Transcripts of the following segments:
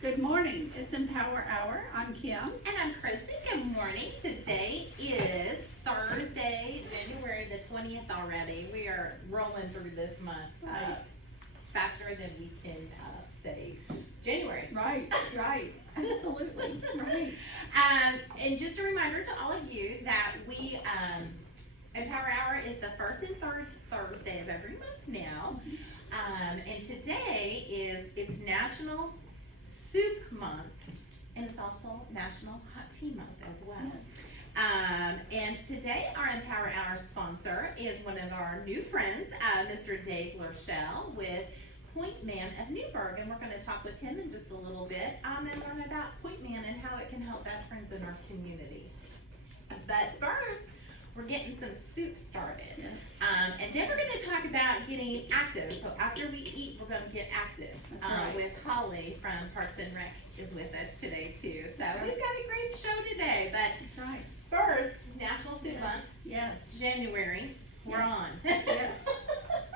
Good morning. It's Empower Hour. I'm Kim. And I'm Kristen. Good morning. Today is Thursday, January the 20th already. We are rolling through this month faster than we can say January. Right. Absolutely. Right. And just a reminder to all of you that we, Empower Hour is the first and third Thursday of every month now. And today it's National Soup Month, and it's also National Hot Tea Month as well. And today our Empower Hour sponsor is one of our new friends, Mr. Dave Lurchell with Point Man of Newburgh, and we're going to talk with him in just a little bit and learn about Point Man and how it can help veterans in our community. But first, we're getting some soup started. Yes. And then we're going to talk about getting active. So after we eat, we're going to get active. Right. With Holly from Parks and Rec is with us today too. So Right. we've got a great show today. But That's right. first, National Soup Month, Yes. January. We're Yes. on. Yes.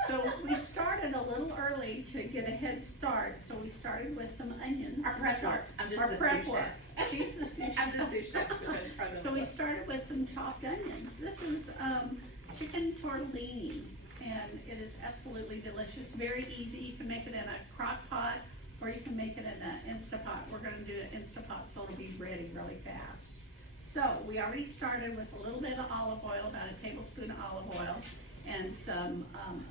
So we started a little early to get a head start. So we started with some onions. Our prep work. I'm just Our the prep sous work. chef. She's the sous I'm the chef. sous chef. Which is probably So we started with some chopped onions. This is chicken tortellini, and it is absolutely delicious. Very easy. You can make it in a crock pot, or you can make it in an Instapot. We're going to do an Instapot, so it'll be ready really fast. So we already started with a little bit of olive oil, about a tablespoon of olive oil, and some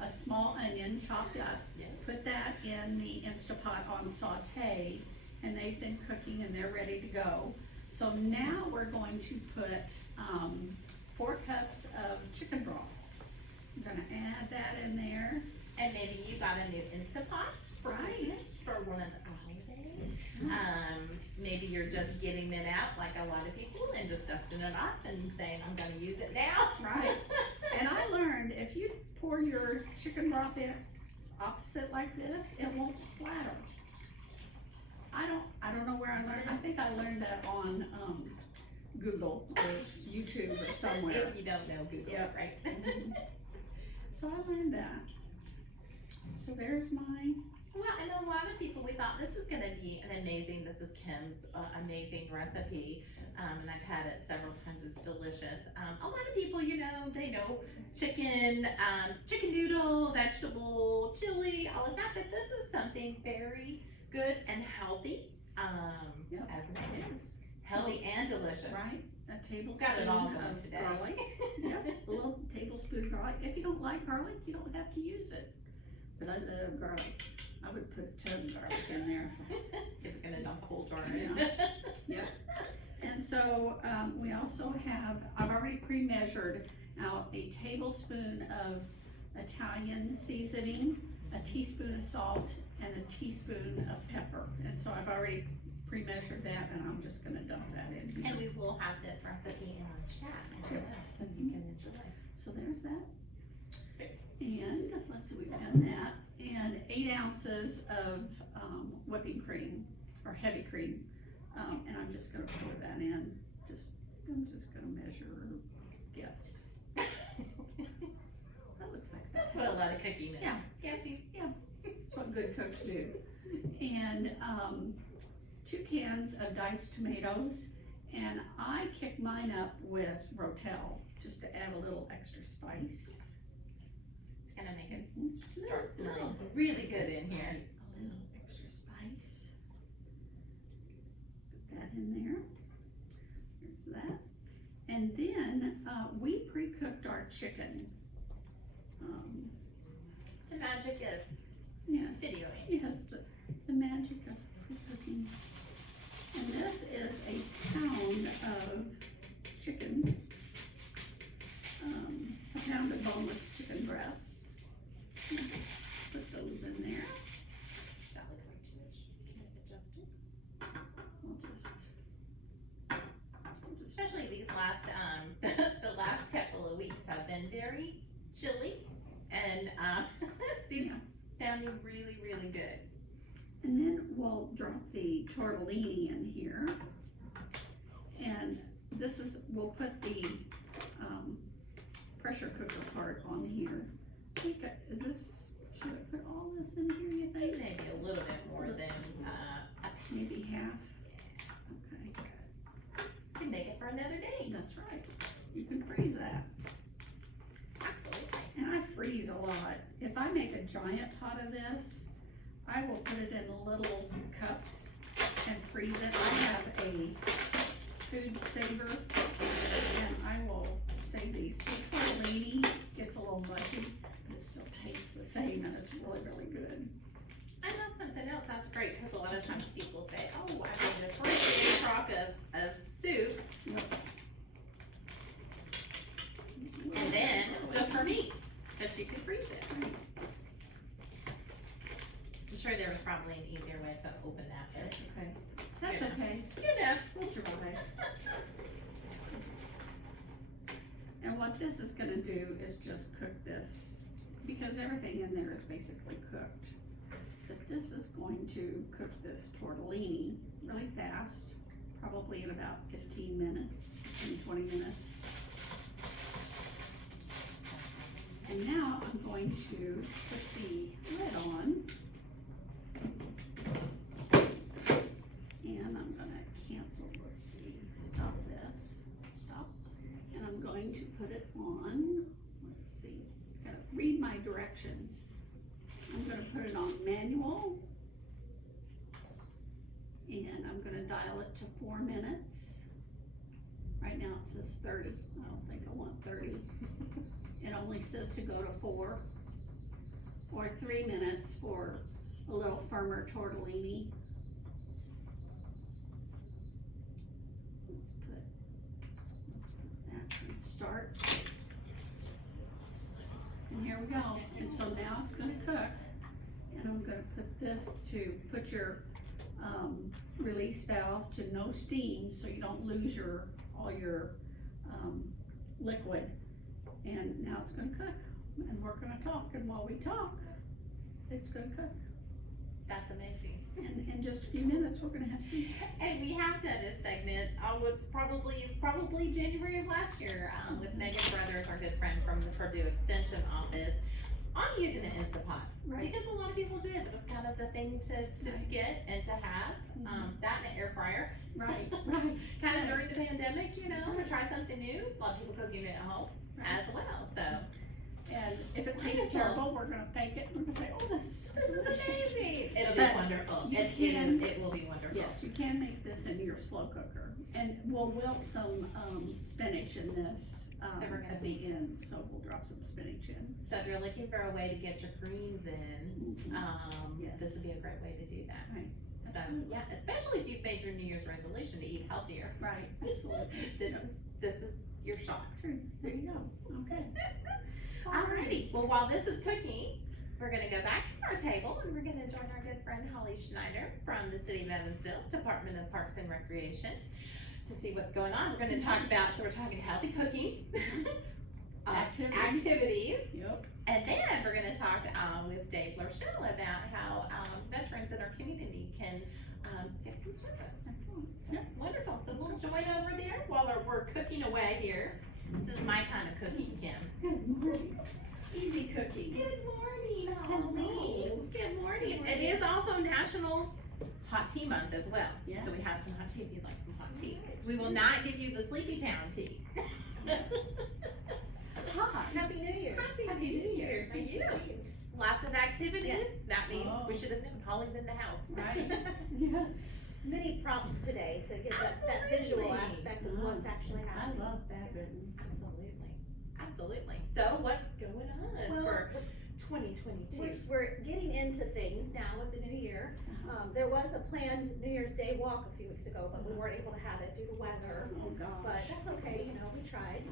a small onion chopped up. Yes. Put that in the Instapot on saute, and they've been cooking and they're ready to go. So now we're going to put 4 cups of chicken broth. I'm gonna add that in there. And maybe you got a new Instapot for Right. Christmas for one of the holidays. Maybe you're just getting it out like a lot of people and just dusting it off and saying, I'm gonna use it now. Right. And I learned if you pour your chicken broth in opposite like this, it won't splatter. I don't know where I learned. I think I learned that on Google or YouTube or somewhere. If you don't know Google, Yep. right? Mhm. So I learned that. So there's my, Well, I know a lot of people, we thought this is gonna be this is Kim's amazing recipe, and I've had it several times, it's delicious. A lot of people, they know chicken, chicken noodle, vegetable, chili, all of that, but this is something very good and healthy, Yep. as it is. Healthy and delicious. right, a tablespoon Got it all going of today. garlic. Yep, a little tablespoon of garlic. If you don't like garlic, you don't have to use it. But I love garlic. I would put a ton of garlic in there. It's gonna dump a whole jar in. Yep. And so we also have, I've already pre-measured out a tablespoon of Italian seasoning, a teaspoon of salt, and a teaspoon of pepper. And so I've already pre-measured that, and I'm just gonna dump that in here. And we will have this recipe in our chat as well, so you can enjoy. So there's that. Great. And let's see, we've done that. And 8 ounces of whipping cream, or heavy cream. And I'm just gonna pour that in. I'm just gonna measure, guess. That looks like That's what a lot of cooking is. Yeah. Guessing. That's what good cooks do. And 2 cans of diced tomatoes. And I kick mine up with Rotel, just to add a little extra spice. It's gonna make it start smelling really good in here. A little extra spice. Put that in there. There's that. And then we pre-cooked our chicken. The magic of Yes. videoing. Yes, the magic of pre-cooking. And this is a pound of chicken. A pound of boneless chicken breasts. Put those in there. That looks like too much. Can I adjust it? We'll just Especially these last, the last couple of weeks have been very chilly and seems sounding really, really good. And then we'll drop the tortellini in here. And this is, we'll put the pressure cooker part on here. I think, is this, should I put all this in here, you think? Maybe a little bit more than Maybe you can freeze that. Absolutely. And I freeze a lot. If I make a giant pot of this, I will put it in little cups and freeze it. I have a food saver and I will save these. The tortellini gets a little mushy, but it still tastes the same and it's really, really good. And that's something else, that's great, because a lot of times people say, oh, I made this great big crock of soup, Yep. and then just for me, because you can freeze it. Right. I'm sure there was probably an easier way to open that, but, Okay, that's Yeah. okay. you know. We'll survive. And what this is gonna do is just cook this, because everything in there is basically cooked. But this is going to cook this tortellini really fast, probably in about 15 minutes, 20 minutes. And now I'm going to put the lid on. And I'm gonna cancel, let's see, stop this, stop. And I'm going to put it on, let's see, gotta read my directions. I'm gonna put it on manual. And I'm gonna dial it to 4 minutes. Right now it says 30, I don't think I want 30. It only says to go to 4. Or 3 minutes for a little firmer tortellini. Let's put that and start. And here we go. And so now it's gonna cook. And I'm gonna put this to put your release valve to no steam so you don't lose all your liquid. And now it's gonna cook. And we're gonna talk, and while we talk, it's gonna cook. That's amazing. And in just a few minutes, we're gonna have soup. And we have done a segment, it's probably January of last year, with Megan Brothers, our good friend from the Purdue Extension Office, on using an Instapot. Right. Because a lot of people did. It was kind of the thing to Right. get and to have. That and an air fryer. Right, right. Kind of during the pandemic, you know, to try something new. A lot of people cooking it at home as well. So And if it tastes Wonderful. terrible, we're gonna fake it, we're gonna say, oh, this is this is delicious. amazing. It'll But be wonderful. you It can- will be wonderful. Yes, you can make this in your slow cooker. And we'll wilt some spinach in this So we're gonna- at the end, so we'll drop some spinach in. So if you're looking for a way to get your greens in, Yes. this would be a great way to do that. Right. So, Absolutely. yeah, especially if you've made your New Year's resolution to eat healthier. Right, absolutely. Yep. This is your shot. True, there you go, okay. Alrighty, well, while this is cooking, we're gonna go back to our table and we're gonna join our good friend Holly Schneider from the City of Evansville, Department of Parks and Recreation, to see what's going on. We're gonna talk about, so we're talking healthy cooking, activities, Yep. and then we're gonna talk with Dave Lurchell about how veterans in our community can get some service. Excellent. So, wonderful, so we'll join over there while we're cooking away here. This is my kind of cooking, Kim. Good morning. Easy cooking. Good morning, Hello. Holly. Good morning. It is also National Hot Tea Month as well. So we have Yes. some hot tea if you'd like some hot tea. We will not give you the Sleepy Town tea. Hi. Happy New Year. Happy New Year to Nice you. see you. Lots of activities. Yes. That means we Oh. should have known Holly's in the house. Right. Yes. Many prompts today to give that visual Absolutely. aspect of what's actually I happening. love bedridden. Absolutely. Absolutely. So what's going on Well, for 2022? we're getting into things now with the new year. There was a planned New Year's Day walk a few weeks ago, but we weren't able to have it due to weather. Oh, gosh. But that's okay, you know, we tried.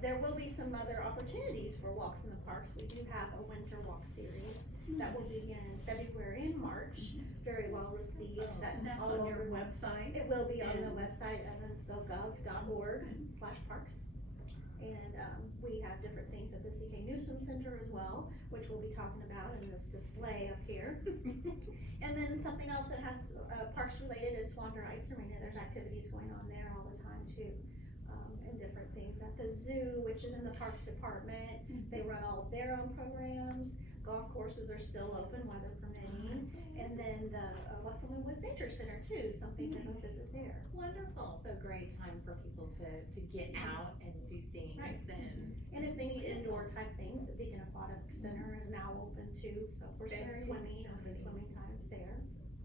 There will be some other opportunities for walks in the parks. We do have a winter walk series that will begin in February and March. Very well received. That And that's all on your over- website? It will be on the And- website, evansvillegov.org/parks. And, we have different things at the C.K. Newsom Center as well, which we'll be talking about in this display up here. And then something else that has, parks related is Swander Ice Arena. There's activities going on there all the time too. And different things at the zoo, which is in the Parks Department. They run all of their own programs. golf courses are still open, weather permitting. And then the Wesleyan Woods Nature Center too, something to go visit there. Wonderful, so great time for people to get out and do things Right. and And if they need indoor type things, the Deacon Aquatic Center is now open too, so for Very swimming, open exciting. swimming times there.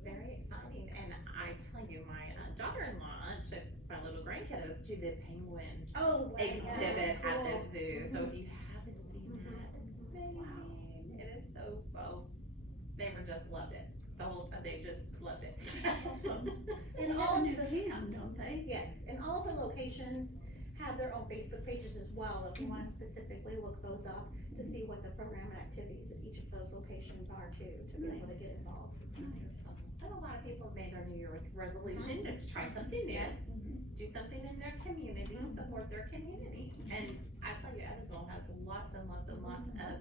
very exciting. And I tell you, my daughter-in-law took my little grandkiddos to the penguin Oh, exhibit at the cool. zoo. So if you haven't seen that, it's amazing. It is so, they were just loved it. The whole time, they just loved it. Awesome. And They all have a of new the, cam, don't they? yes, and all of the locations have their own Facebook pages as well, if you wanna specifically look those up to see what the program and activities at each of those locations are too, to be able to Nice. get involved. And a lot of people have made their New Year's resolution to try something new, Yes. do something in their community, support their community. And I tell you, Evansville has lots and lots and lots of,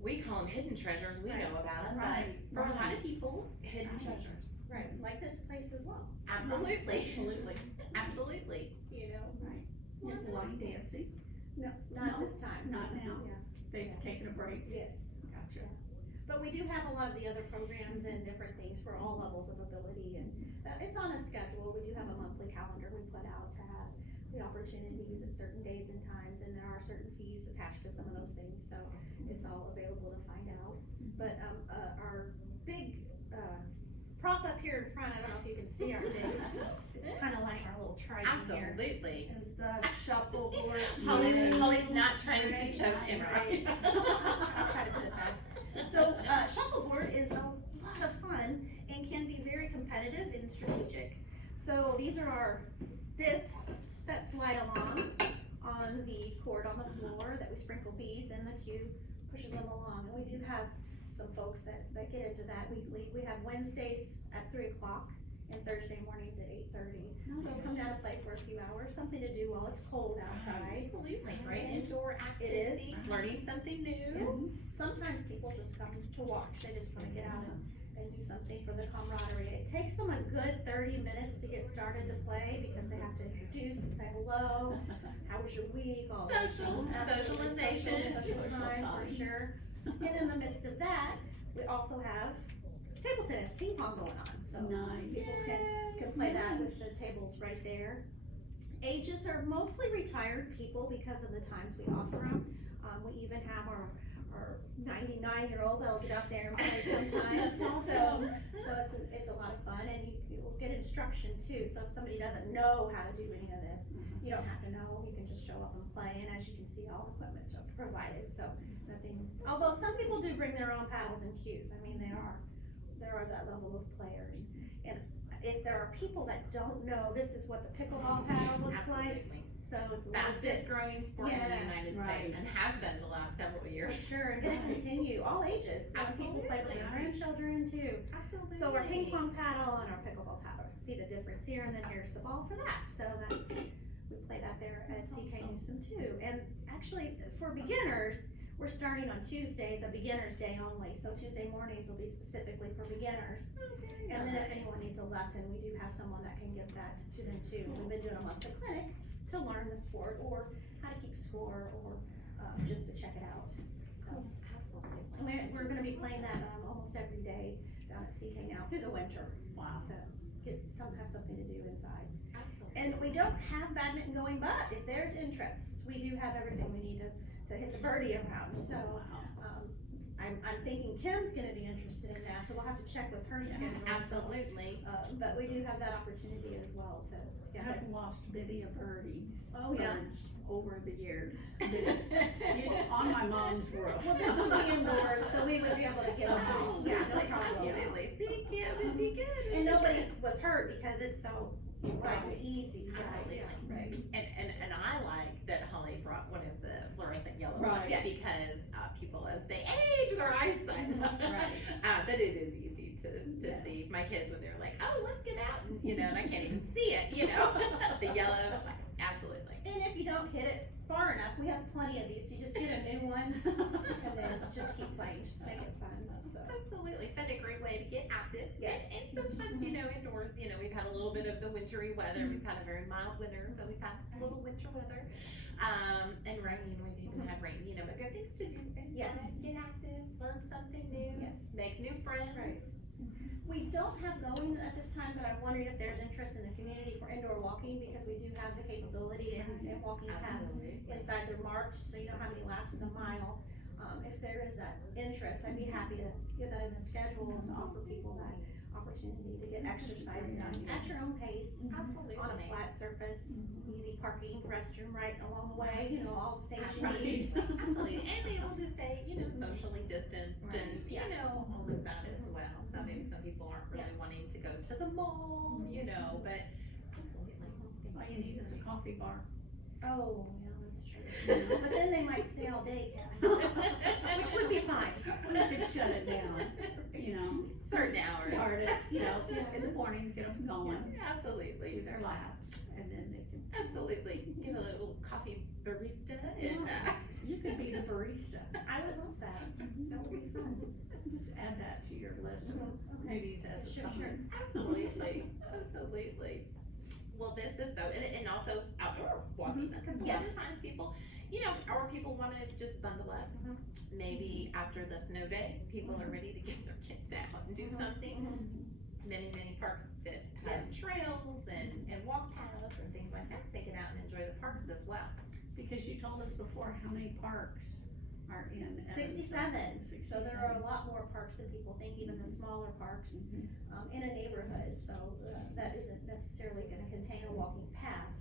we call them hidden treasures, we know about them, Right, but for a lot right. of people, hidden Right. treasures. Right, like this place as well. Absolutely. Absolutely. Absolutely. You know? Right. And line dancing, No, not No, this time. not now. Yeah, they've taken a break. yes. Gotcha. But we do have a lot of the other programs and different things for all levels of ability, and it's on a schedule. We do have a monthly calendar we put out to have the opportunities at certain days and times, and there are certain fees attached to some of those things, so it's all available to find out. But, our big, prop up here in front, I don't know if you can see our big, it's kinda like our little triton here. Absolutely. Is the shuffleboard. Holly's not trying to choke him, Right. right? I'll try to put it back. So, shuffleboard is a lot of fun and can be very competitive and strategic. So these are our discs that slide along on the court on the floor that we sprinkle beads and the cue pushes them along. And we do have some folks that get into that weekly. We have Wednesdays at 3 o'clock and Thursday mornings at 8:30. So come down and play for a few hours, something to do while it's cold outside. Absolutely, great indoor It activity, is. learning something new. Mhm. Sometimes people just come to watch, they just wanna get out and do something for the camaraderie. It takes them a good 30 minutes to get started to play, because they have to introduce and say hello, how was your week, all those Social, things. Absolutely, socialization. social Social time, time. for sure. And in the midst of that, we also have table tennis, ping pong going on, so Nice. people can play that with the tables right there. Ages are mostly retired people because of the times we offer them. We even have our 99-year-old that'll get out there and play sometimes. So it's a lot of fun, and you will get instruction too. So if somebody doesn't know how to do any of this, you don't have to know. You can just show up and play. And as you can see, all the equipment's provided. So nothing's. Although some people do bring their own paddles and cues. I mean, there are that level of players. And if there are people that don't know, this is what the pickleball paddle looks like. Absolutely. So it's a little Fastest growing sport in the Yeah. United Right. States, and has been the last several For years. sure, and gonna continue, all ages. Some people play with their Absolutely. grandchildren too. Absolutely. So our ping pong paddle and our pickleball paddle, see the difference here, and then here's the ball for that. So we play that there at CK Newsom too. And actually, for beginners, we're starting on Tuesdays, a beginner's day only. So Tuesday mornings will be specifically for beginners. And then if anyone needs a lesson, we do have someone that can give that to them too. We've been doing a monthly clinic to learn the sport, or how to keep score, or just to check it out. So Absolutely. we're gonna be playing that almost every day down at CK now through the winter Wow. to have something to do inside. Absolutely. And we don't have badminton going, but if there's interest, we do have everything we need to hit the birdie around. So Wow. I'm thinking Kim's gonna be interested in that, so we'll have to check with her Yeah, schedule. Absolutely. But we do have that opportunity as well to get that. I've lost many a birdies. Oh, yeah. birds over the years. On my mom's roof. Well, this would be indoors, so we would be able to get them. Absolutely. Yeah, no problem. Absolutely. See, yeah, it would be good. And nobody was hurt because it's so Right. easy. Right, Absolutely. yeah, right. And I like that Holly brought one of the fluorescent yellow Right. ones, Yes. because people, as they age, their eyesight. Right. But it is easy to Yes. see. My kids, when they're like, "Oh, let's get out," and, and I can't even see it. The yellow. Absolutely. And if you don't hit it far enough, we have plenty of these. You just get a new one and then just keep playing. Just make it fun. So Absolutely. But a great way to get active. Yes. And sometimes, indoors, we've had a little bit of the wintry weather. We've had a very mild winter, but we've had a little winter weather. And rain, we've even had rain, you know, but good things to do. And Yes. get active, learn something new, Yes. make new friends. Right. We don't have going at this time, but I'm wondering if there's interest in the community for indoor walking, because we do have the capability and walking paths Absolutely. inside. They're marked, so you know how many laps is a mile. If there is that interest, I'd be happy to get that in the schedule and to offer people that opportunity to get exercise done at your own pace, Absolutely. on a flat surface, easy parking, restroom right along the way, you know, all the things you need. Absolutely, and able to stay, you know, socially distanced Right. and, you know, all of that as well. So maybe some people aren't really wanting to go to the mall, you know, but absolutely. All you need is a coffee bar. Oh, yeah, that's true. But then they might stay all day, which would be fine. We could shut it down, you know, Certain hours. start it, you know, in the morning, get them going, do Absolutely, their laps, and then they can, absolutely. Get a little coffee barista and, you could be the barista. I would love that. That would be fun. Just add that to your list of duties as a Sure, summer. Absolutely, absolutely. Well, this is so, and also outdoor walking, because a lot of Yes. times people, you know, or people wanna just bundle up. Maybe after the snow day, people are ready to get their kids out and do something. Many parks that have Yes. trails and walk paths and things like that, take it out and enjoy the parks as well. Because you told us before how many parks are in Evansville. 67, so there are a lot more parks than people think, even the smaller parks, in a neighborhood, so that isn't necessarily gonna contain a walking path,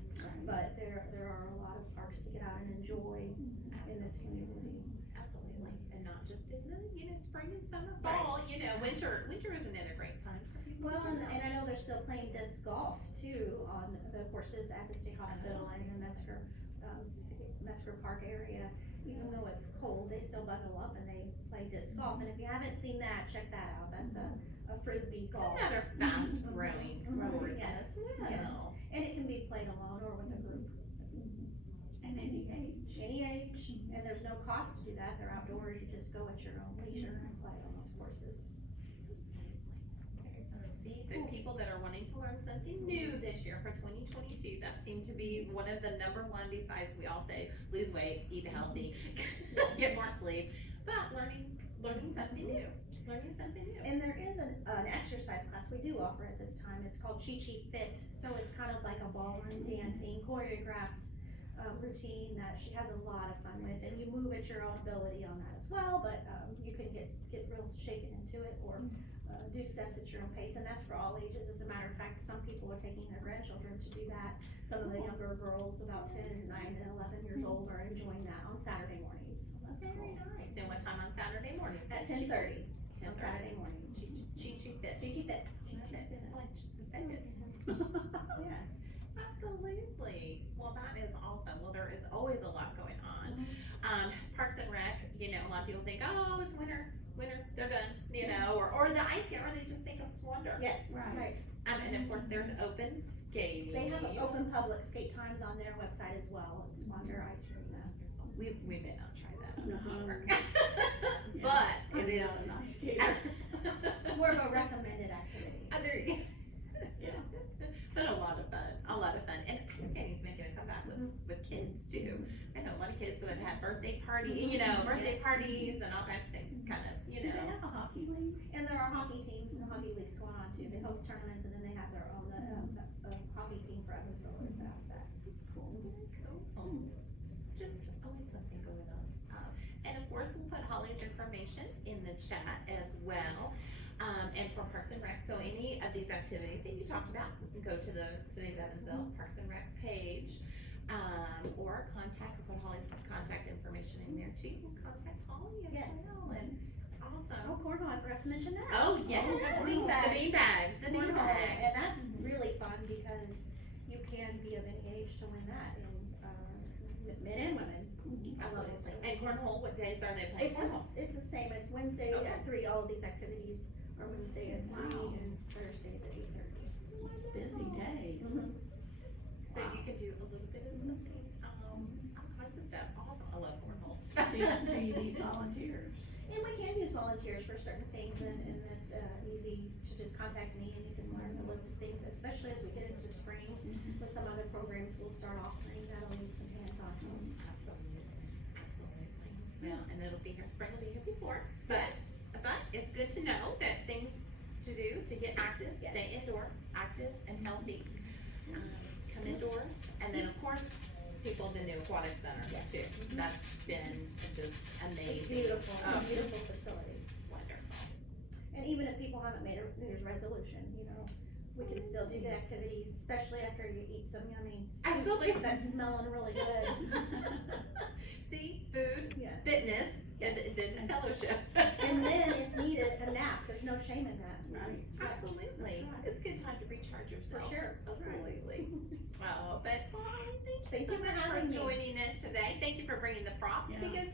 but there are a lot of parks to get out and enjoy in this community. Absolutely, and not just in the, you know, spring and summer, Right. fall, you know, winter is another great time for people. Well, to and do that. I know they're still playing disc golf too on the courses at the state hospital and in Mesker Park area. Even though it's cold, they still bundle up and they play disc golf, and if you haven't seen that, check that out. That's a frisbee golf. It's another fast growing sport Yes, as yes. well. And it can be played alone or with a group, And any age. any age, and there's no cost to do that. They're outdoors, you just go at your own leisure and play on those courses. See, the people that are wanting to learn something new this year for 2022, that seemed to be one of the number one, besides we all say lose weight, eat healthy, get more sleep, but learning something new, And there is an exercise class we do offer at this time. It's called Chi Chi Fit. So it's kind of like a ballroom dancing, choreographed routine that she has a lot of fun with. And you move at your own ability on that as well, but you can get real shaken into it or do steps at your own pace. And that's for all ages. As a matter of fact, some people are taking their grandchildren to do that. Some of the younger girls, about 10, 9, and 11 years old, are enjoying that on Saturday mornings. Very nice. And what time on Saturday morning? At 10:30 on Saturday morning. Chi Chi Fit. Chi Chi Fit. I like just to say this. Yeah. Absolutely. Well, that is awesome. Well, there is always a lot going on. Parks and Rec, you know, a lot of people think, oh, it's winter, they're done, you know, or the ice skate, or they just think of Swander. Yes, Right. right. And of course, there's open skating. They have open public skate times on their website as well. It's Wander Ice Arena. We may not try that, I'm not Uh-huh. sure. Yeah. But it I'm is. not a nice skater. More of a recommended activity. Yeah. But a lot of fun, and ice skating's making a comeback with kids too. I know a lot of kids that have had birthday parties and all kinds of things. It's kind of, you Do they know. have a hockey league? And there are hockey teams and hockey leagues going on too. They host tournaments and then they have their own hockey team for Evansville is out that. It's cool. Cool. Just always something going on. And of course, we'll put Holly's information in the chat as well. And for Parks and Rec, so any of these activities that you talked about, you can go to the City of Evansville Parks and Rec page, or contact, we'll put Holly's contact information in there too. You can contact Holly as Yes. well, and awesome. Oh, cornhole, I forgot to mention that. Oh, yes, the the bean bags, the bean Cornhole. bags. And that's really fun because you can be of any age to win that, and men and women. Absolutely. And cornhole, what days are they playing cornhole? It's the same. It's Wednesday Okay. at 3. All of these activities are Wednesday at 3 Wow. and Thursdays at 8:30. Busy day. So you can do a little bit of something, all kinds of stuff. Awesome. I love cornhole. Do you need volunteers? And we can use volunteers for certain things, and it's easy to just contact me and you can learn a list of things, especially as we get into active, Yes. stay indoor, active and healthy. Come indoors, and then of course, people in the new aquatic center Yes. too. Mhm. That's been just amazing. It's beautiful, Oh, beautiful facility. wonderful. And even if people haven't made a New Year's resolution, you know, we can still do the activities, especially after you eat some yummy soup Absolutely. that's smelling really good. See, food, Yeah. fitness, and Yes. then fellowship. And then, if needed, a nap. There's no shame in that. Right. Yes, Absolutely, that's right. it's a good time to recharge For yourself. sure. Absolutely. Oh, but Holly, thank Thank you so you for much for having me. joining us today. Thank you for bringing the props, Yeah. because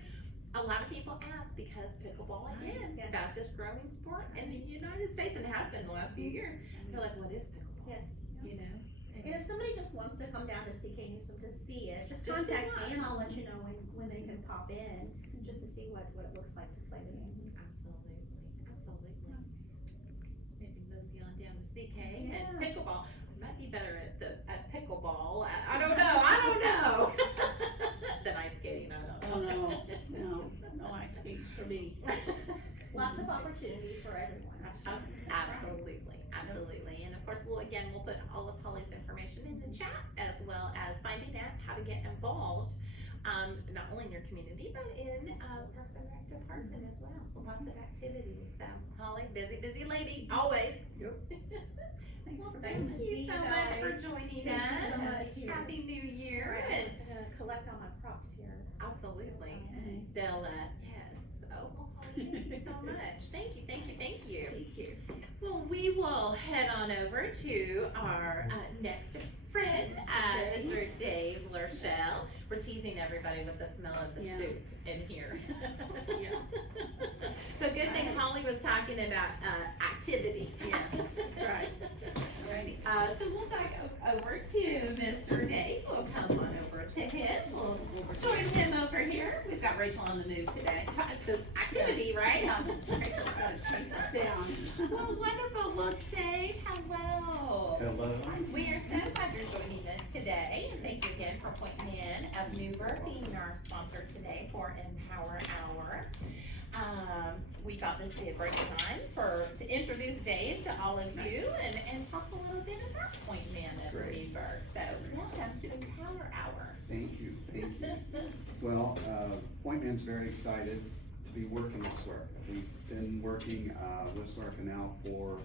a lot of people ask, because pickleball, again, Yes. fastest growing sport in the United States, and has been the last few years. They're like, what is pickleball? Yes. You know? And if somebody just wants to come down to CK Newsom to see it, just Just to contact me and watch. I'll let you know when they can pop in, just to see what it looks like to play the game. Absolutely, absolutely. Maybe mosey on down to CK Yeah. and pickleball. I might be better at pickleball. I don't know. Than ice skating, I Oh, don't know. no ice skating for me. Lots of opportunity for everyone. Absolutely, and of course, we'll put all of Holly's information in the chat, as well as finding out how to get involved, not only in your community, but in, Parks and Rec department as well, lots of activities, so, Holly, busy lady, always. Yep. Thanks Well, for Nice thank to you see so you much for guys. joining Thank you so us. much. Happy New Year, Alright, and I'm gonna collect all my props here. absolutely, Okay. they'll, yes, oh, well, Holly, thank you so much, thank you. Thank you. Well, we will head on over to our next friend, Mr. Dave Lurchell. We're teasing everybody with the smell of the Yeah. soup in here. Yeah. So good thing Holly was talking about activity. Yes, that's right. Ready. So we'll talk over to Mr. Dave. We'll come on over to him. We'll join him over here. We've got Rachel on the move today. The activity, right? Rachel's gotta chase us down. Well, wonderful. Well, Dave, hello. Hello. We are so glad you're joining us today, and thank you again for pointing in of Newburgh being our sponsor today for Empower Hour. We thought this would be a great time to introduce Dave to all of you and talk a little bit about Point Man of Great. Newburgh. So welcome to Empower Hour. Thank you. Well, Point Man's very excited to be working this work. We've been working this work now for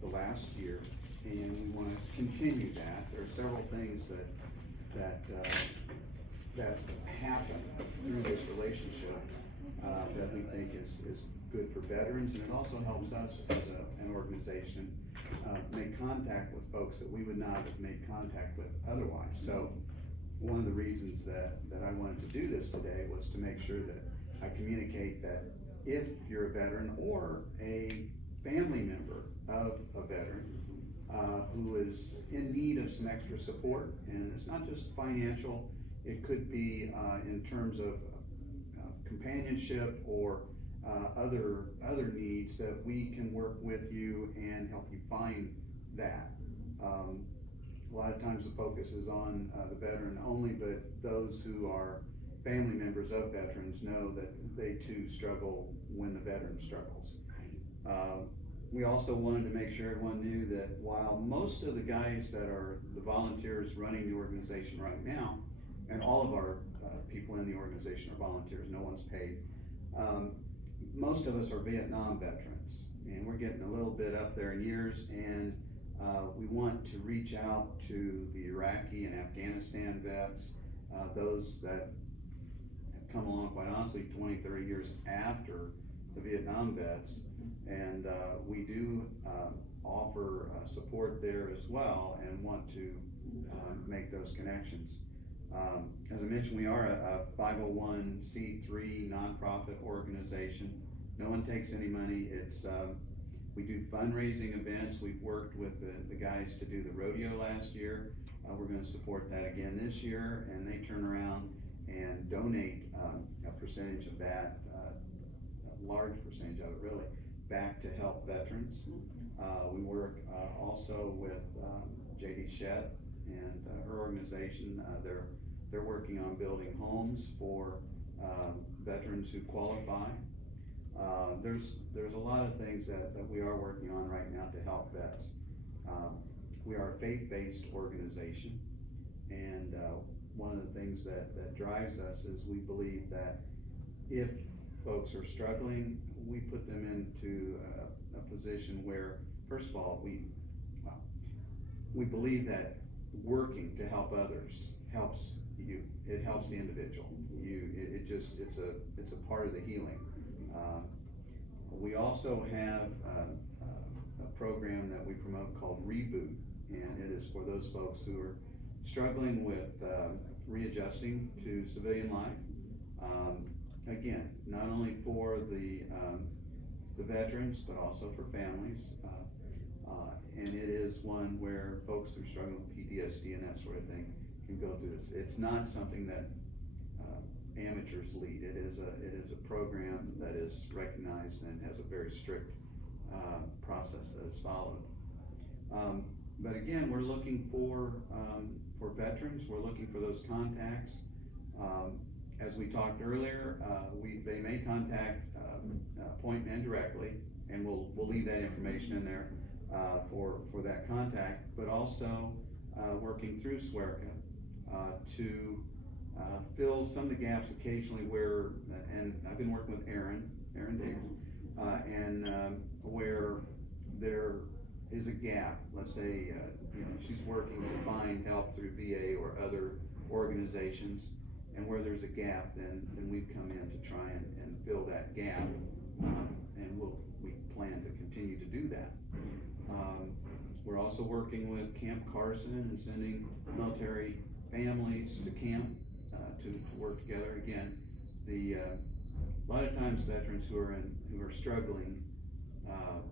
the last year, and we want to continue that. There are several things that happen through this relationship that we think is good for veterans, and it also helps us as an organization make contact with folks that we would not have made contact with otherwise. So one of the reasons that I wanted to do this today was to make sure that I communicate that if you're a veteran or a family member of a veteran who is in need of some extra support, and it's not just financial, it could be in terms of companionship or other needs, that we can work with you and help you find that. A lot of times the focus is on the veteran only, but those who are family members of veterans know that they too struggle when the veteran struggles. We also wanted to make sure everyone knew that while most of the guys that are the volunteers running the organization right now, and all of our people in the organization are volunteers, no one's paid, most of us are Vietnam veterans, and we're getting a little bit up there in years, and we want to reach out to the Iraqi and Afghanistan vets, those that have come along, quite honestly, 20, 30 years after the Vietnam vets, and we do offer support there as well, and want to make those connections. As I mentioned, we are a 501c3 nonprofit organization. No one takes any money. We do fundraising events. We've worked with the guys to do the rodeo last year. We're going to support that again this year, and they turn around and donate a percentage of that, a large percentage of it really, back to help veterans. We work also with J.D. Shett and her organization. They're working on building homes for veterans who qualify. There's a lot of things that we are working on right now to help vets. We are a faith-based organization, and one of the things that drives us is we believe that if folks are struggling, we put them into a position where, first of all, we believe that working to help others helps you. It helps the individual. It's a part of the healing. We also have a program that we promote called Reboot, and it is for those folks who are struggling with readjusting to civilian life. Again, not only for the veterans, but also for families. And it is one where folks who are struggling with PTSD and that sort of thing can go through this. It's not something that amateurs lead. It is a program that is recognized and has a very strict process that is followed. But again, we're looking for veterans. We're looking for those contacts. As we talked earlier, they may contact Point Men directly, and we'll leave that information in there for that contact. But also working through SWERCA to fill some of the gaps occasionally where, and I've been working with Erin Davis, and where there is a gap. Let's say she's working to find help through VA or other organizations, and where there's a gap, then we come in to try and fill that gap, and we plan to continue to do that. We're also working with Camp Carson and sending military families to camp to work together. Again, a lot of times veterans who are struggling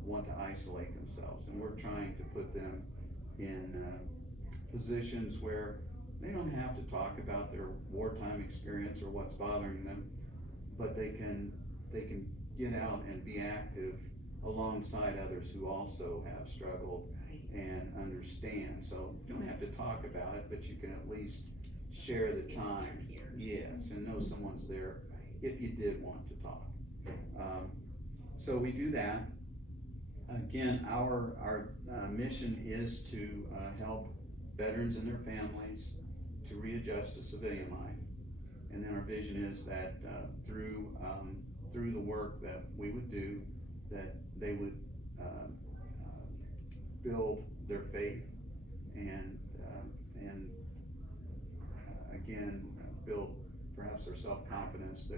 want to isolate themselves, and we're trying to put them in positions where they don't have to talk about their wartime experience or what's bothering them, but they can get out and be active alongside others who also have struggled and understand. So you don't have to talk about it, but you can at least share the time. Yes, and know someone's there if you did want to talk. So we do that. Again, our mission is to help veterans and their families to readjust to civilian life. And then our vision is that through the work that we would do, that they would build their faith and again build perhaps their self-confidence,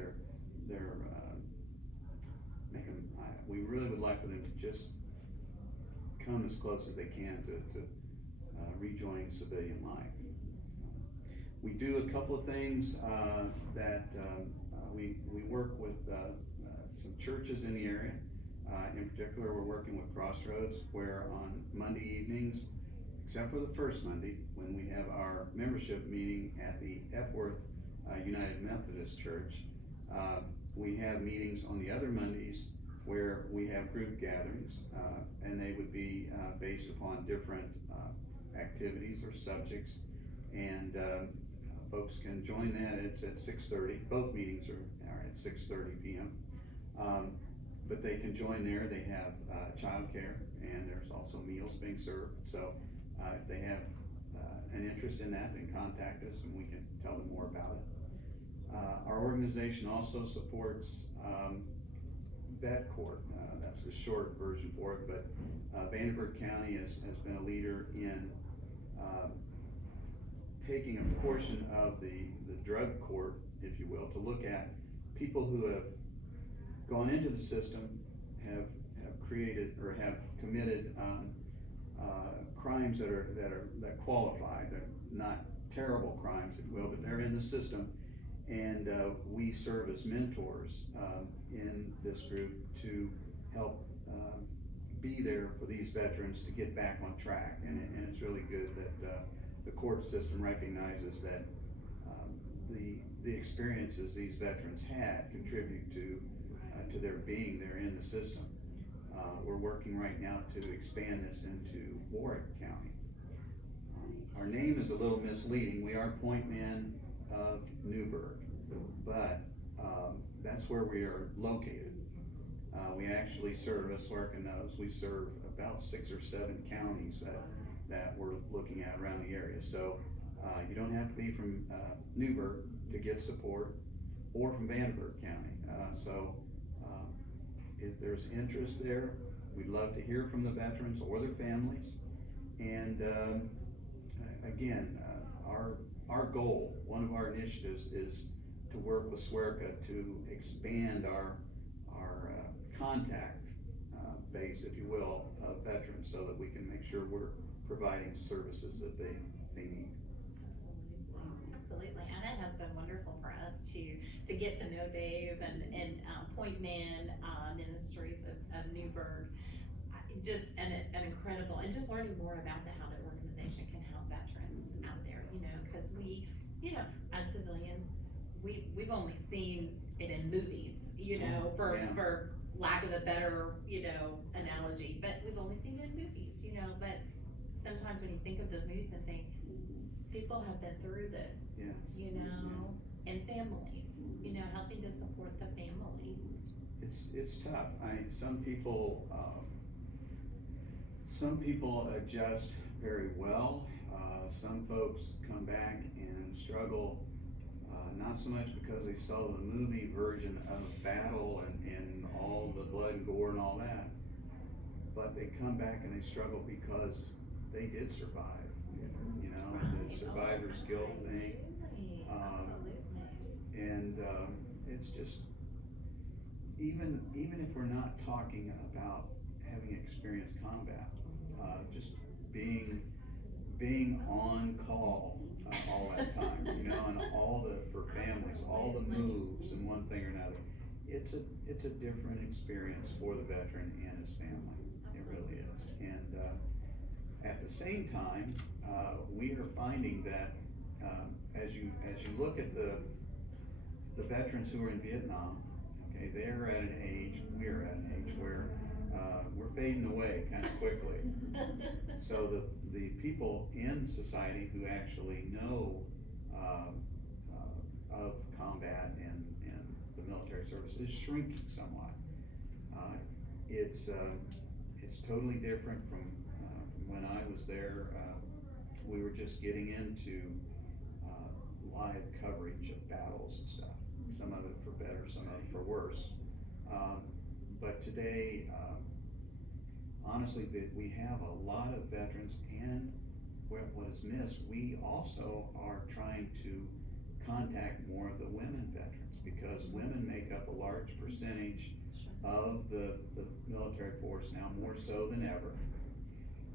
we really would like for them to just come as close as they can to rejoining civilian life. We do a couple of things that we work with some churches in the area. In particular, we're working with Crossroads, where on Monday evenings, except for the first Monday, when we have our membership meeting at the Epworth United Methodist Church, we have meetings on the other Mondays where we have group gatherings, and they would be based upon different activities or subjects, and folks can join that. It's at 6:30. Both meetings are at 6:30 p.m. But they can join there. They have childcare, and there's also meals being served. So if they have an interest in that, then contact us and we can tell them more about it. Our organization also supports Vet Court. That's the short version for it, but Vanderburgh County has been a leader in taking a portion of the drug court, if you will, to look at people who have gone into the system, have created or have committed crimes that qualify. They're not terrible crimes, if you will, but they're in the system, and we serve as mentors in this group to help be there for these veterans to get back on track. And it's really good that the court system recognizes that the experiences these veterans had contribute to their being there in the system. We're working right now to expand this into Warwick County. Our name is a little misleading. We are Point Men of Newburgh, but that's where we are located. We actually serve, as Swerken knows, we serve about 6 or 7 counties that we're looking at around the area. So, you don't have to be from, Newburgh to get support, or from Vanderburgh County. If there's interest there, we'd love to hear from the veterans or their families. And, again, our goal, one of our initiatives is to work with SWERCA to expand our contact base, if you will, of veterans, so that we can make sure we're providing services that they need. Absolutely, and it has been wonderful for us to get to know Dave and Point Man Ministries of Newburgh. Just an incredible, and just learning more about how the organization can help veterans out there, because we, as civilians, we've only seen it in movies, for lack of a better, analogy, but we've only seen it in movies, but sometimes when you think of those movies and think, people have been through this, Yes. And families, helping to support the family. It's tough. Some people adjust very well. Some folks come back and struggle, not so much because they saw the movie version of battle and all the blood and gore and all that, but they come back and they struggle because they did survive. The survivor's guilt thing. And it's just, even if we're not talking about having experienced combat, just being on call all that time, and for families, all the moves and one thing or another, it's a different experience for the veteran and his family. It really is. And at the same time, we are finding that as you look at the veterans who are in Vietnam, okay, we're at an age where we're fading away kind of quickly. So the people in society who actually know of combat and the military service is shrinking somewhat. It's totally different from when I was there. We were just getting into live coverage of battles and stuff. Some of it for better, some of it for worse. But today, honestly, we have a lot of veterans, and what is missed, we also are trying to contact more of the women veterans, because women make up a large percentage of the military force now, more so than ever.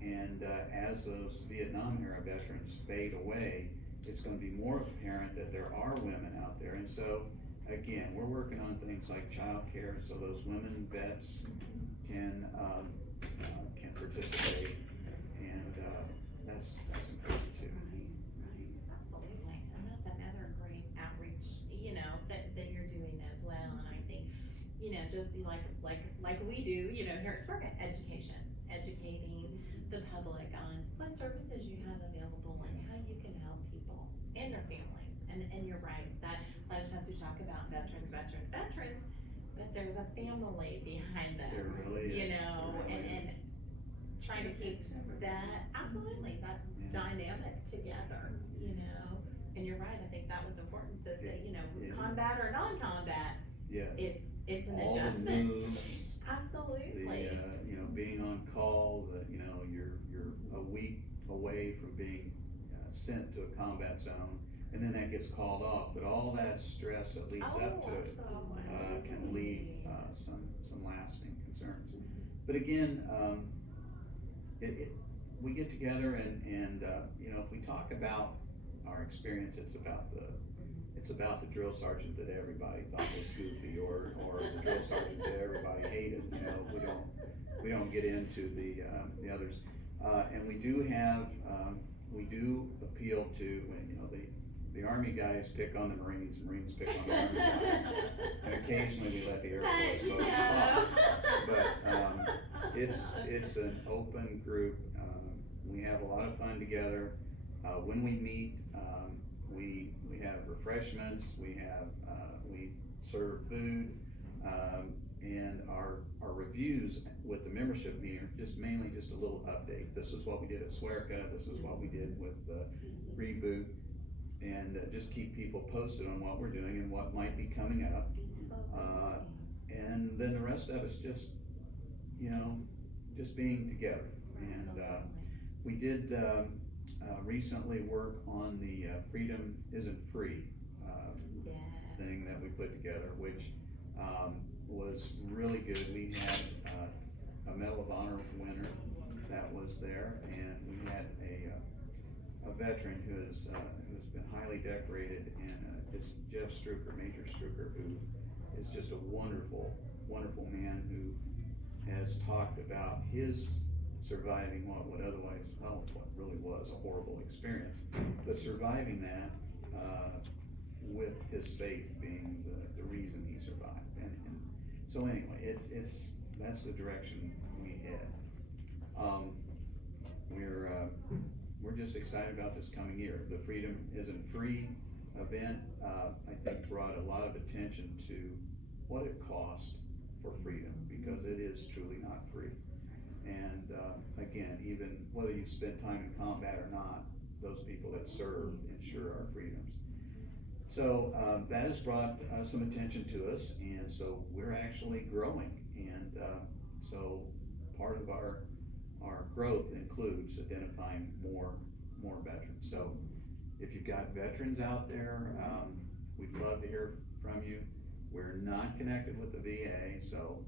And as those Vietnam era veterans fade away, it's going to be more apparent that there are women out there. And so, again, we're working on things like childcare, so those women vets can participate, and that's important too. Right, absolutely, and that's another great outreach, that you're doing as well. And I think, just like we do, here at Spark, educating the public on what services you have available and how you can help people and their families. And you're right, that a lot of times we talk about veterans, but there's a family behind them. There really is. And trying to keep that, absolutely, that dynamic together, And you're right, I think that was important to say, combat or non-combat, Yeah. it's an All adjustment. the moves, Absolutely. being on call, you're a week away from being sent to a combat zone, and then that gets called off, but all that stress that leads up to it can leave some lasting concerns. But again, we get together and if we talk about our experience, it's about the drill sergeant that everybody thought was goofy, or the drill sergeant that everybody hated. We don't get into the others. And we do appeal to, the Army guys pick on the Marines pick on the Army guys. And occasionally we let the Air Force folks talk. But it's an open group. We have a lot of fun together. When we meet, we have refreshments, we serve food. and our reviews with the membership meeting are just mainly just a little update. This is what we did at Swerka, this is what we did with Reboot, and just keep people posted on what we're doing and what might be coming up. And then the rest of it's just, you know, just being together. And we did recently work on the Freedom Isn't Free thing that we put together, which was really good. We had a Medal of Honor winner that was there, and we had a veteran who's been highly decorated, and just Jeff Struker, Major Struker, who is just a wonderful, wonderful man who has talked about his surviving what would otherwise, what really was a horrible experience, but surviving that with his faith being the reason he survived. And so anyway, that's the direction we head. We're just excited about this coming year. The Freedom Isn't Free event, I think, brought a lot of attention to what it costs for freedom, because it is truly not free. And again, even whether you spend time in combat or not, those people that serve ensure our freedoms. So that has brought some attention to us, and so we're actually growing. And so part of our growth includes identifying more veterans. So if you've got veterans out there, we'd love to hear from you. We're not connected with the VA, so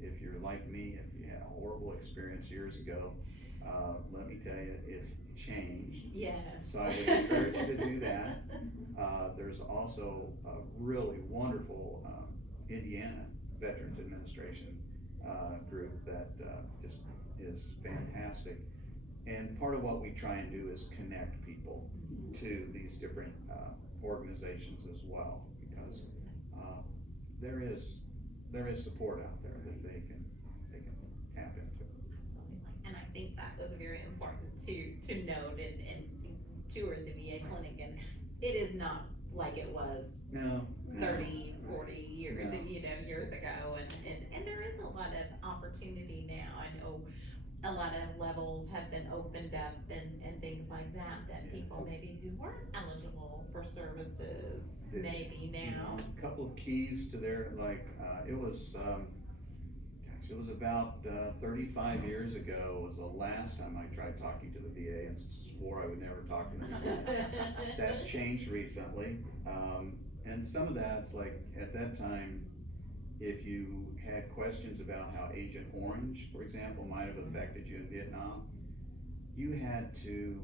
if you're like me, if you had a horrible experience years ago, let me tell you, it's changed. Yes. So I would encourage you to do that. There's also a really wonderful Indiana Veterans Administration group that just is fantastic. And part of what we try and do is connect people to these different organizations as well, because there is support out there that they can tap into. Absolutely. And I think that was very important to note and tour the VA clinic, and it is not like it was No. 30, 40 years, No. Years ago, and there is a lot of opportunity now. I know a lot of levels have been opened up and things like that Yeah. people maybe who weren't eligible for services, Yeah. maybe now. A couple of keys to their, like, it was about 35 years ago was the last time I tried talking to the VA and swore I would never talk to them again. That's changed recently, and some of that's like, at that time, if you had questions about how Agent Orange, for example, might have affected you in Vietnam, you had to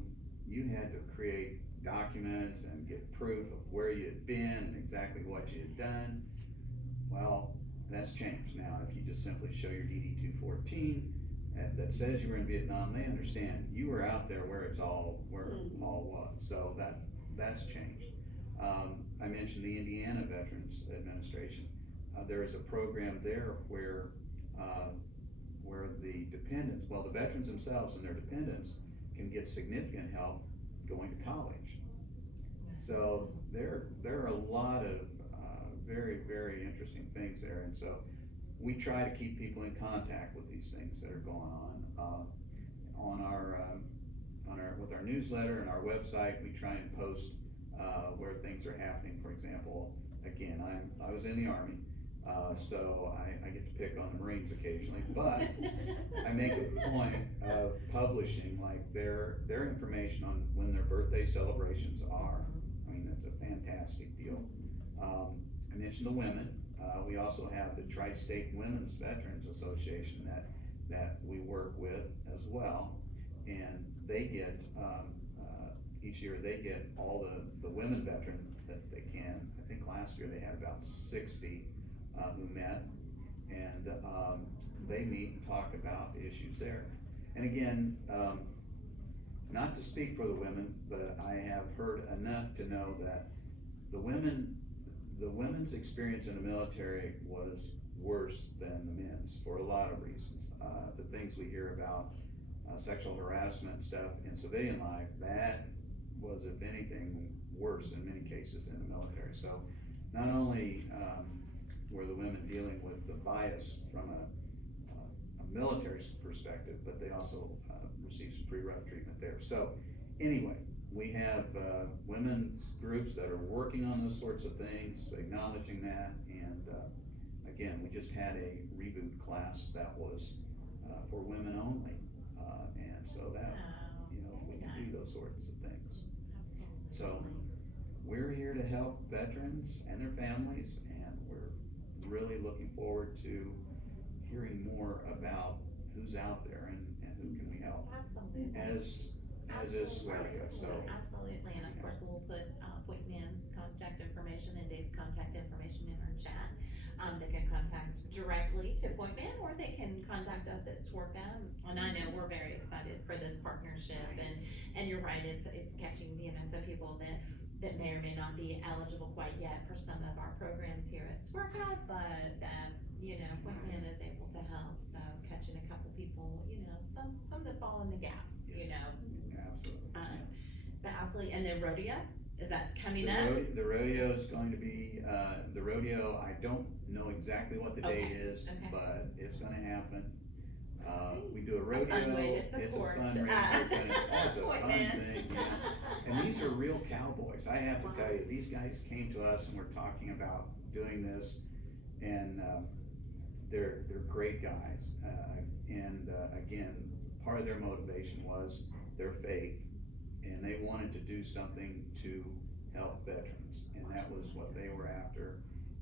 create documents and get proof of where you had been and exactly what you had done. Well, that's changed now. If you just simply show your DD-214 that says you were in Vietnam, they understand you were out there where it all was. So that's changed. I mentioned the Indiana Veterans Administration. There is a program there where the dependents, well, the veterans themselves and their dependents can get significant help going to college. So there are a lot of very, very interesting things there, and so we try to keep people in contact with these things that are going on with our newsletter and our website. We try and post where things are happening. For example, again, I was in the Army, so I get to pick on the Marines occasionally, but I make a point of publishing like their information on when their birthday celebrations are. I mean, that's a fantastic deal. I mentioned the women. We also have the Tri-State Women's Veterans Association that we work with as well, and they get each year they get all the women veterans that they can. I think last year they had about 60 who met, and they meet and talk about the issues there. And again, not to speak for the women, but I have heard enough to know that the women's experience in the military was worse than the men's for a lot of reasons. The things we hear about sexual harassment stuff in civilian life, that was, if anything, worse in many cases in the military. So not only where the women dealing with the bias from a military perspective, but they also receive some pretty rough treatment there. So anyway, we have women's groups that are working on those sorts of things, acknowledging that, and again, we just had a reboot class that was for women only, and so that, you know, we can do those sorts of things. So we're here to help veterans and their families, and we're really looking forward to hearing more about who's out there and who can we help. Absolutely. As is Swedica, so. Absolutely, and of course, we'll put Point Man's contact information and Dave's contact information in our chat. They can contact directly to Point Man, or they can contact us at SWORCA. And I know we're very excited for this partnership, and you're right, it's catching, you know, some people that may or may not be eligible quite yet for some of our programs here at SWORCA, but you know, Point Man is able to help, so catching a couple people, you know, some that fall in the gaps, you know. Absolutely. But absolutely, and then rodeo, is that coming up? The rodeo is going to be, the rodeo, I don't know exactly what the date is, but it's gonna happen. We do a rodeo, fun way to it's a support, fundraiser, but it's a Point fun Man. thing, yeah. And these are real cowboys, I have to tell you, these guys came to us and we're talking about doing this, and, they're great guys, and again, part of their motivation was their faith, and they wanted to do something to help veterans, and that was what they were after.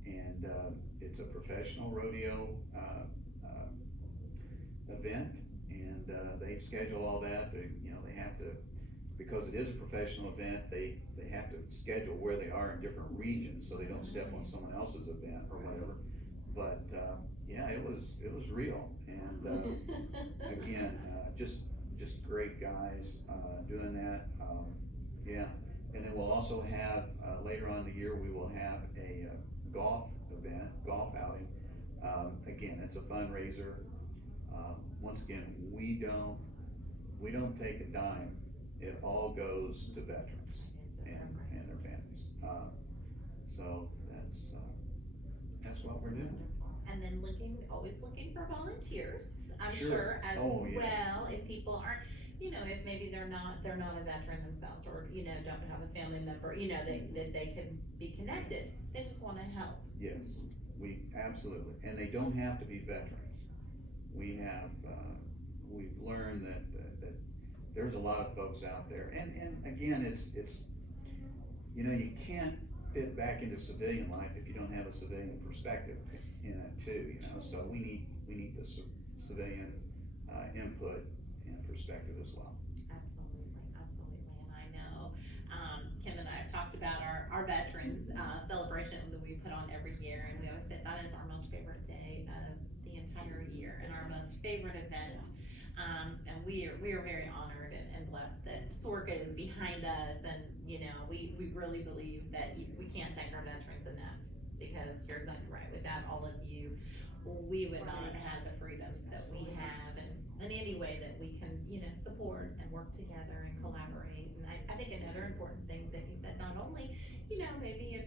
And it's a professional rodeo event, and they schedule all that. They have to, because it is a professional event, they have to schedule where they are in different regions so they don't step on someone else's event or whatever. But yeah, it was real, and again, just great guys doing that. Yeah, and then we'll also have later on in the year we will have a golf event, golf outing. Again, it's a fundraiser. Once again, we don't take a dime. It all goes to veterans and their families. So that's what we're doing. And then always looking for volunteers, I'm Sure. sure, as Oh, yeah. well, if people aren't, you know, if maybe they're not a veteran themselves, or, you know, don't have a family member, you know, that they can be connected, they just wanna help. Yes, we, absolutely, and they don't have to be veterans. We have, we've learned that there's a lot of folks out there, and again, it's, you know, you can't fit back into civilian life if you don't have a civilian perspective in it too, you know, so we need the civilian, input and perspective as well. Absolutely, and I know, Kim and I have talked about our veterans, celebration that we put on every year, and we always say that is our most favorite day of the entire year, and our most favorite event. And we are very honored and blessed that SWORCA is behind us, and, you know, we really believe that we can't thank our veterans enough, because you're exactly right, without all of you, we would not have the freedoms that we have, and in any way that we can, you know, support and work together and collaborate. And I think another important thing that you said, not only, you know, maybe if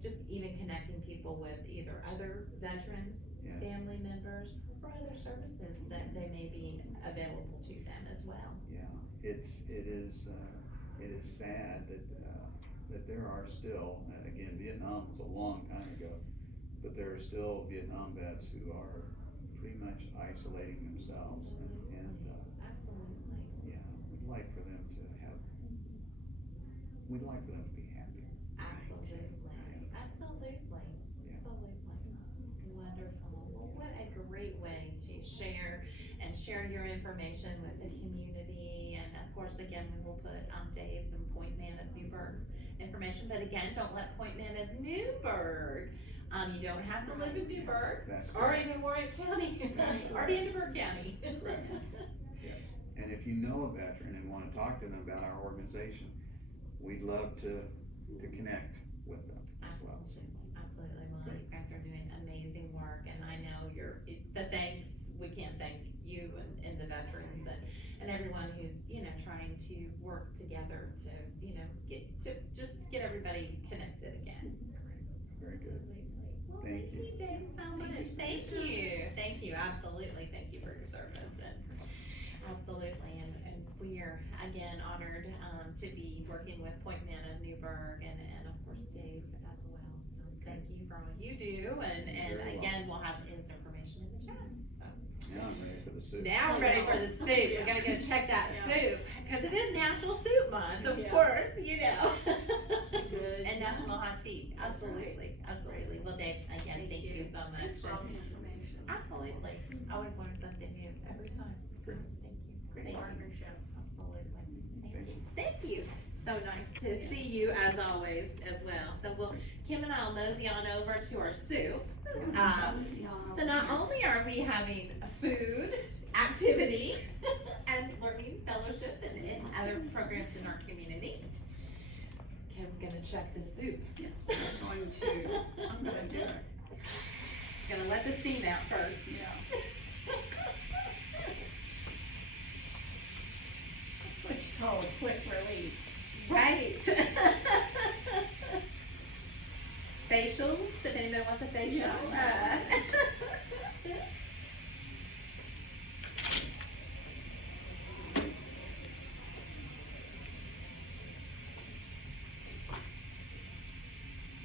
just even connecting people with either other veterans, Yes. family members, or other services that they may be available to them as well. Yeah, it is sad that there are still, and again, Vietnam was a long time ago, but there are still Vietnam vets who are pretty much isolating themselves, and Absolutely. yeah, we'd like for them to be happy. Absolutely. Wonderful. Well, what a great way to share your information with the community. And of course, again, we will put Dave's and Point Man of Newburgh's information. But again, don't let Point Man of Newburgh, you don't have to live in Newburgh That's or correct. even Warren County or be in Newburgh County. Correct. Yes, and if you know a veteran and wanna talk to them about our organization, we'd love to connect with them as well. Absolutely. Well, you guys are doing amazing work, and I know we can't thank you and the veterans and everyone who's, you know, trying to work together to, you know, get everybody connected again. Very good. Absolutely. Well, Thank you. Dave, so much. Thank Thank you you. for your service. Thank you. Absolutely. Thank you for your service. And absolutely. And we are again honored to be working with Point Man of Newburgh and of course Dave as well. So thank you for all you do. And Very again, we'll have his information in the chat. So Now I'm ready for the soup. now we're ready for the soup. We gotta go check that Yeah. soup because it is National Soup Month, of Yeah. course, you know. Good. And National Hot Tea. That's right. Absolutely. Absolutely. Well, Dave, again, thank you so much. Thanks for all the information. Absolutely. Always learn something new every time. So thank you. Great Thank you. partnership. Absolutely. Thank Thank you. Thank you. So nice to see you as always as well. So Kim and I'll mosey on over to our soup. So not only are we having a food activity and learning fellowship and other programs in our community, Kim's gonna check the soup. Yes, I'm gonna do it. Gonna let the steam out first. Yeah. That's what you call a quick release. Right. Facials, if anybody wants a facial. Yeah.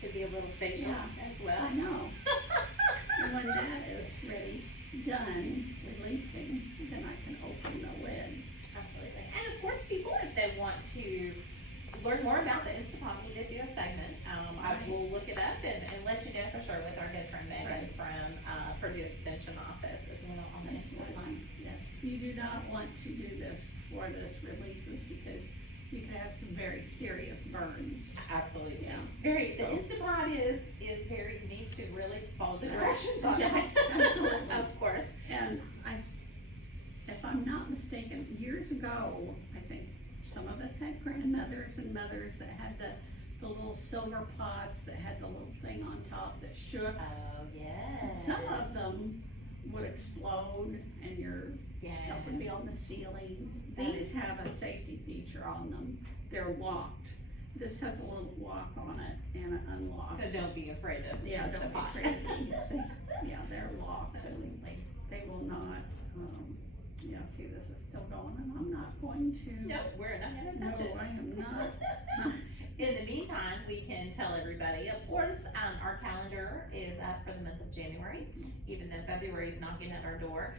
Could be a little facial Yeah. as well. I know. And when that is ready, done releasing, then I can open the lid. Absolutely. And of course, people, if they want to learn more about the Instapot, we did do a segment. I will look it up and let you know for sure with our good friend Megan from Purdue Extension Office as well on the Instapot. Yes, you do not want to do this before this releases because you can have some very serious burns. Absolutely. Yeah. Very, the So- Instapot is very, you need to really follow the directions on Yeah, it. absolutely. Of course. And if I'm not mistaken, years ago, I think some of us had grandmothers and mothers that had the little silver pots that had the little thing on top that shook. Oh, yes. Some of them would explode and your stuff would be Yes. on the ceiling. That These is- have a safety feature on them. They're locked. This has a little lock on it and an unlock. So don't be afraid of Yeah, don't be Instapot. afraid of these. Yeah, they're locked and they will not, yeah, see, this is still going and I'm not going to. No, we're not gonna No, touch it. I am not. In the meantime, we can tell everybody, of course, our calendar is up for the month of January, even though February is knocking at our door,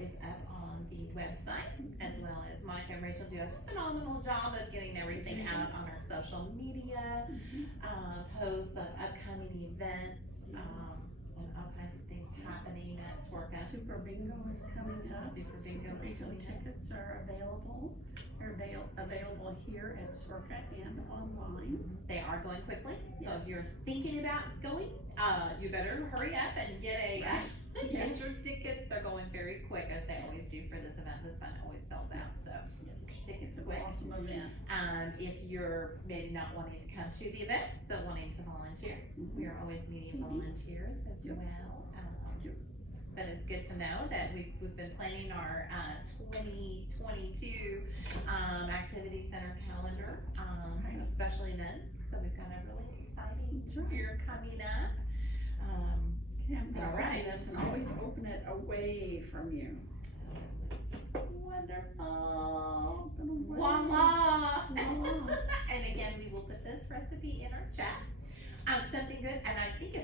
is up on the website, as well as Monica and Rachel do a phenomenal job of getting everything out on our social media, posts of upcoming events, and all kinds of things happening at Swerka. Super Bingo is coming up. Super Bingo is coming up. tickets are available. They're available here at Circa and online. They are going quickly, so if Yes. you're thinking about going, you better hurry up and get Yes. your tickets. They're going very quick, as they always do for this event. This one always sells out, so tickets It's an quick. awesome event. If you're maybe not wanting to come to the event, but wanting to volunteer, we are always needing volunteers as Yep. well. Yep. But it's good to know that we've been planning our 2022 activity center calendar, Right. special events. So we've got a really exciting Sure. year coming up. Okay, I'm gonna All open right. this and always open it away from you. Wonderful. Open away. Voila! Voila. And again, we will put this recipe in our chat. Something good, and I think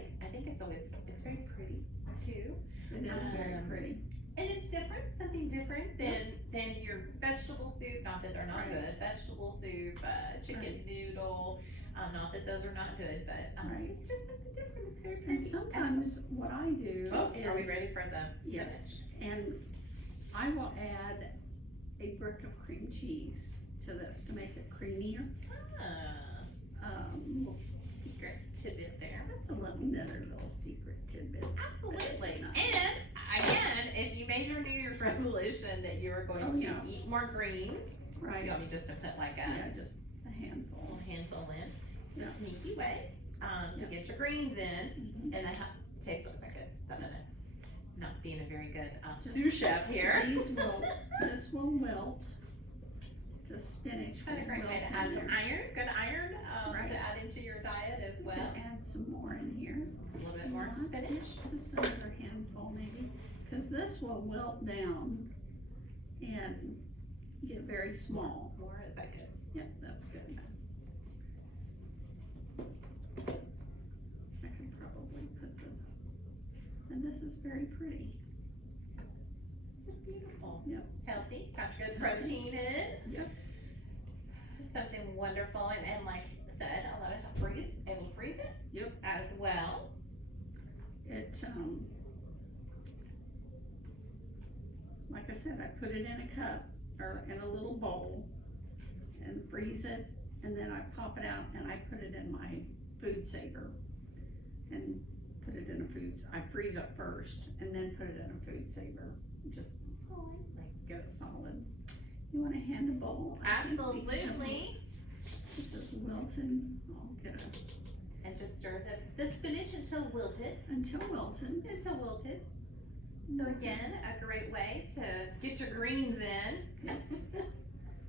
it's always, it's very pretty too. It is very pretty. And it's different, something different than your vegetable soup, not that they're not Right. good, vegetable soup, chicken noodle, not that those are not good, but, Right. it's just something different, it's very And pretty. sometimes what I do Oh, is. are we ready for the spinach? Yes, and I will add a brick of cream cheese to this to make it creamier. Little secret tidbit there. That's another little secret tidbit. Absolutely. It's not- And again, if you made your New Year's resolution that you are going Oh, to yeah. eat more greens, Right, you want me just to put like yeah, a just a handful. little handful in? It's Yeah. a sneaky way to Yeah. get your greens in, Mhm. and taste looks like good. No. Not being a very good Just- sous chef here. This will wilt. The spinach spinach That's a with great way to Wilton add some there. iron, good iron, Right. to add into your diet as You well. can add some more in here. Just a little bit more spinach. Just another handful maybe, cause this will wilt down and get very small. More, is that good? Yep, that's good. I could probably put and this is very pretty. It's beautiful. Yep. Healthy, got your good protein in. Yep. Something wonderful, and like I said, a lot of times able to freeze it. Yep. As well. It, like I said, I put it in a cup or in a little bowl and freeze it, and then I pop it out and I put it in my food saver and put it in I freeze it first and then put it in a food saver, just get it solid. You want a hand bowl? Absolutely. This is wilted, I'll get And just stir the spinach until wilted. until wilted. So again, a great way to get your greens in.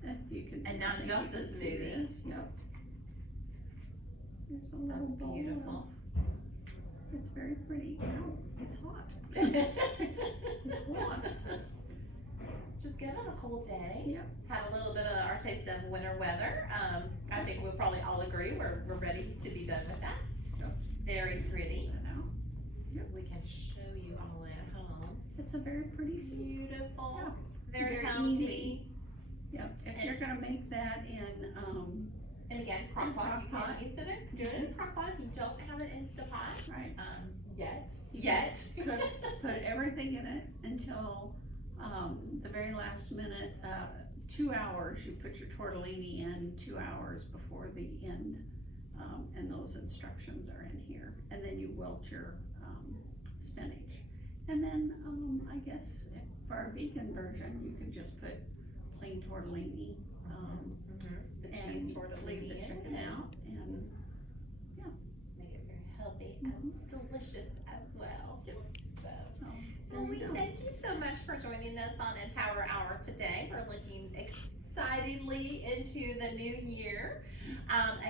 If you can. And not I think just you a can see smoothie. this, yep. There's a little That's bowl. beautiful. It's very pretty. Ow, it's hot. It's hot. Just good on a cold day. Yep. Had a little bit of our taste of winter weather. I think we'll probably all agree we're ready to be done with that. Yep. Very pretty. Spread out. We can show you all at home. It's a very pretty soup. Beautiful. Yeah. Very Very healthy. easy. Yep, if you're gonna make that in, And again, crock pot, you Crock-pot. can use it in, do it in a crock pot. You don't have an Instapot, right, yet. You Yet. put everything in it until, the very last minute, 2 hours, you put your tortellini in 2 hours before the end. And those instructions are in here, and then you wilt your, spinach. And then, I guess if for our vegan version, you could just put plain tortellini, The and cheese tortellini leave the in chicken and out, and make it very healthy Mhm. and delicious as well. So, so, there well, we you go. thank you so much for joining us on Empower Hour today. We're looking excitingly into the new year.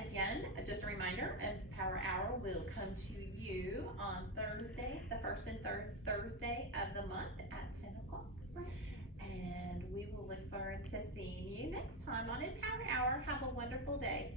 Again, just a reminder, Empower Hour will come to you on Thursdays, the first and third Thursday of the month at 10 o'clock. And we will look forward to seeing you next time on Empower Hour. Have a wonderful day.